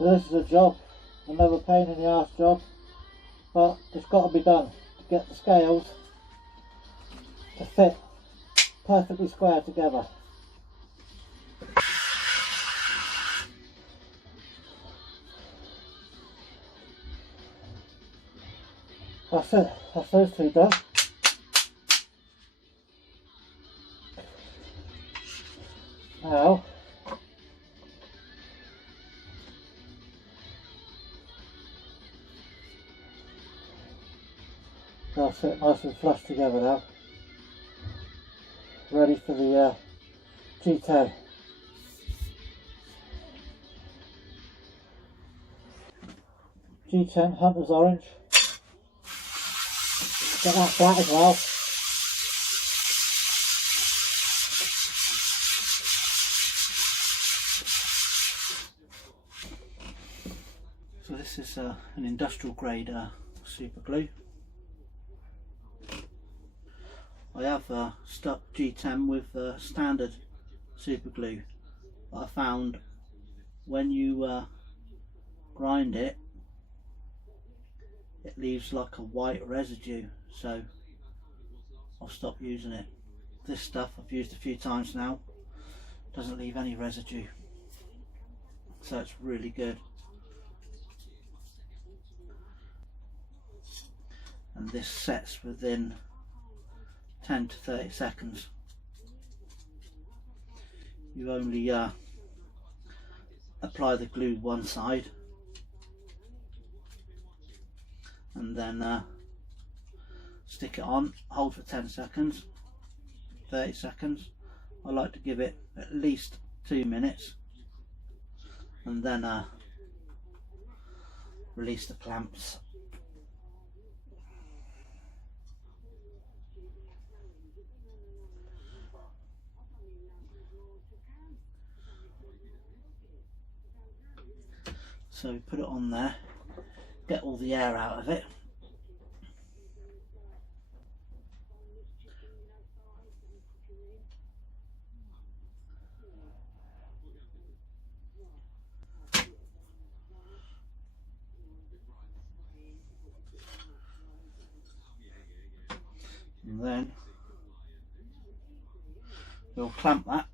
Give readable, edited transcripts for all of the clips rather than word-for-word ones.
So this is a job, another pain in the arse job, but it's got to be done to get the scales to fit perfectly square together. That's it, that's those two done. Now, they'll sit nice and flush together now. Ready for the G10. G10 Hunter's Orange. Get that flat as well. So this is an industrial grade super glue. I have stuck G10 with standard super glue, but I found when you grind it, it leaves like a white residue, so I'll stop using it. This stuff I've used a few times now, doesn't leave any residue, so it's really good. And this sets within 10 to 30 seconds. You only apply the glue one side and then stick it on, hold for 10 seconds, 30 seconds. I like to give it at least 2 minutes and then release the clamps. So put it on there, get all the air out of it. And then we'll clamp that.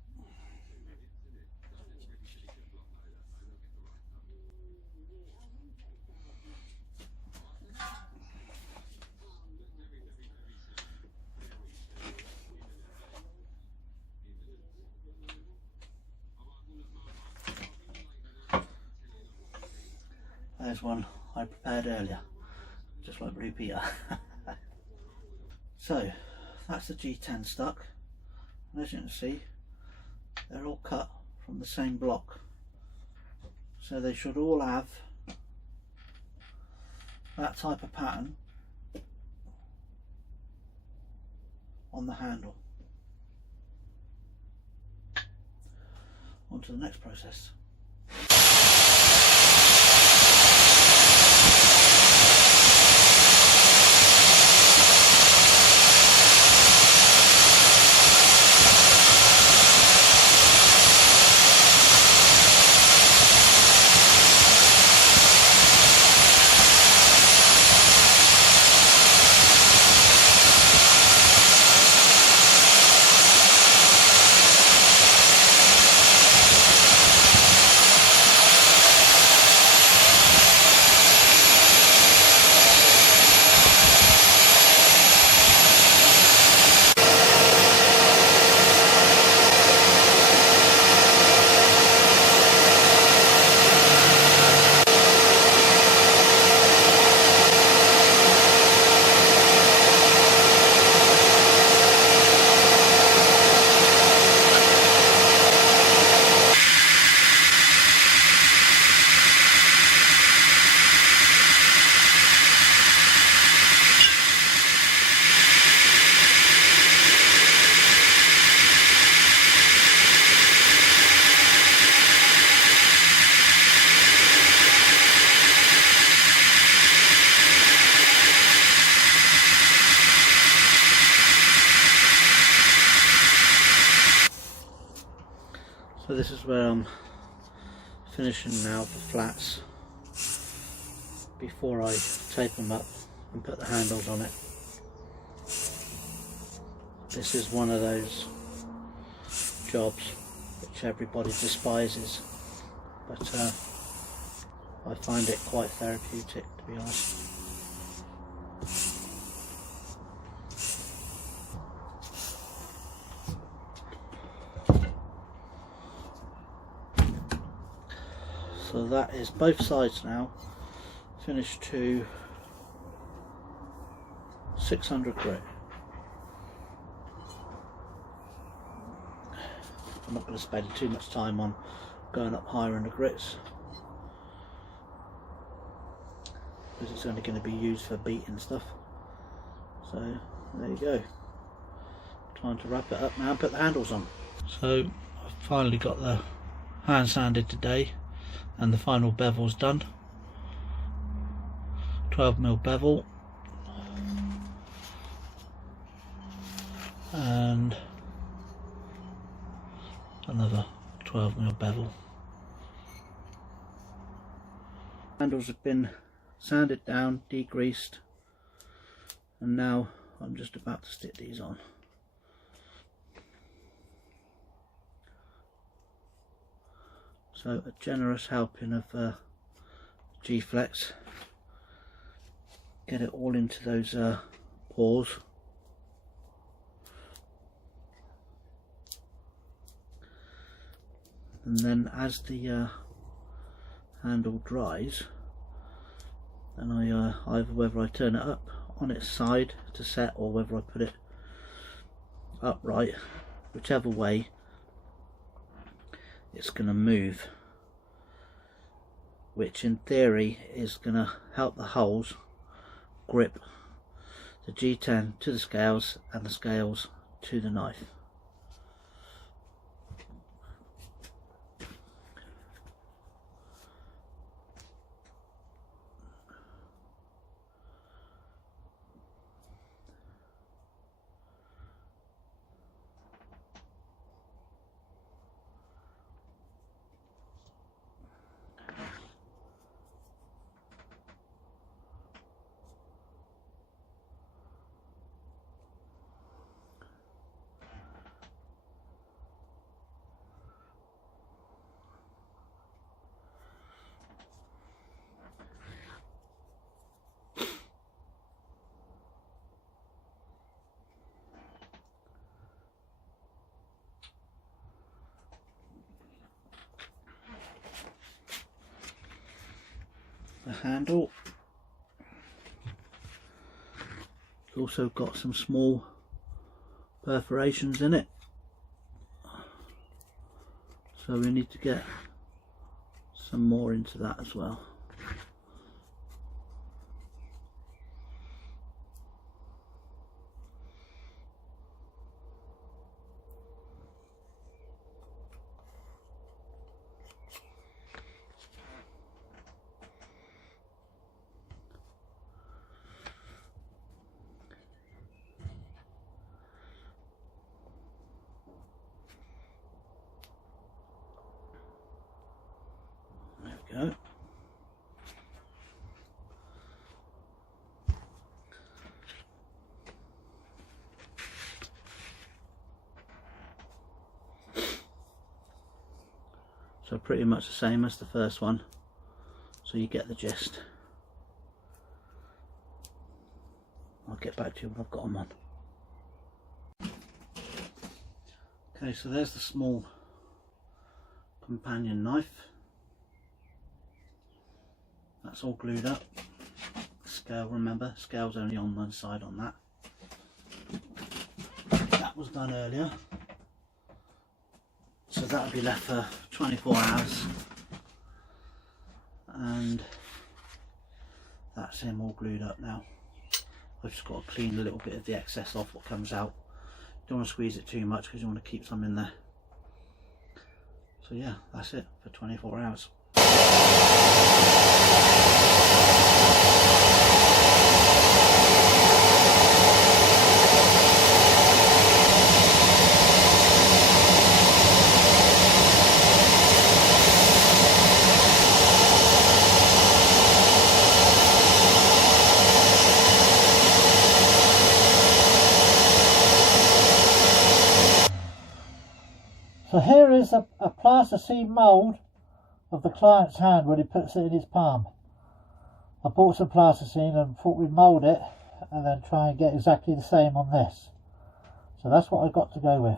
There's one I prepared earlier, just like repeater. So that's the G10 stuck, and as you can see, they're all cut from the same block, so they should all have that type of pattern on the handle. On to the next process. So this is where I'm finishing now the flats before I tape them up and put the handles on it. This is one of those jobs which everybody despises, but I find it quite therapeutic, to be honest. So that is both sides now finished to 600 grit. I'm not going to spend too much time on going up higher in the grits, because it's only going to be used for beating stuff. So there you go. Time to wrap it up now and put the handles on. So I've finally got the hand sanded today and the final bevel's done. 12mm bevel and another 12mm bevel. Handles have been sanded down, degreased, and now I'm just about to stick these on. So a generous helping of G-Flex. Get it all into those pores. And then as the handle dries, then I either whether I turn it up on its side to set or whether I put it upright, whichever way it's going to move, which in theory is going to help the holes grip the G10 to the scales and the scales to the knife. The handle, it's also got some small perforations in it, so we need to get some more into that as well. Go. So pretty much the same as the first one, so you get the gist. I'll get back to you when I've got them on. Okay, so there's the small companion knife. That's all glued up. Scale, remember, scale's only on one side on that. That was done earlier. So that'll be left for 24 hours. And that's him all glued up now. I've just got to clean a little bit of the excess off what comes out. Don't want to squeeze it too much because you want to keep some in there. So yeah, that's it for 24 hours. So here is a plasticine mould of the client's hand when he puts it in his palm. I bought some plasticine and thought we'd mould it and then try and get exactly the same on this. So that's what I got to go with.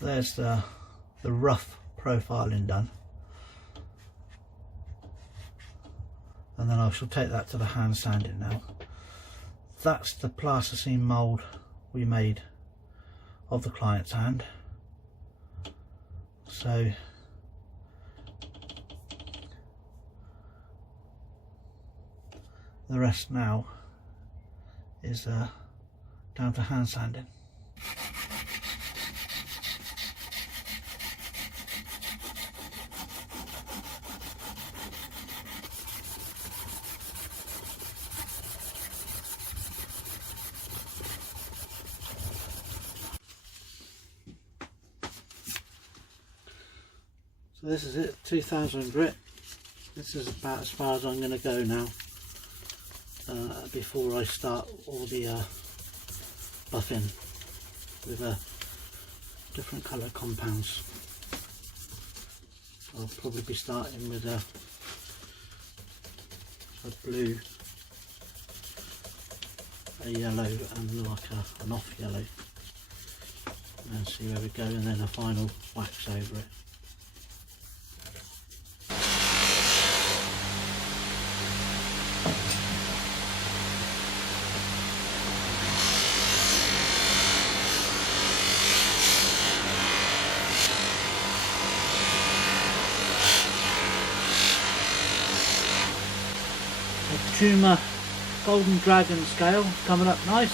There's the rough profiling done. And then I shall take that to the hand sanding now. That's the plasticine mould we made of the client's hand. So the rest now is down to hand sanding. So this is it, 2000 grit. This is about as far as I'm going to go now before I start all the buffing with different colour compounds. I'll probably be starting with a blue, a yellow and like an off yellow, and see where we go, and then a final wax over it. Juma Golden Dragon Scale coming up nice.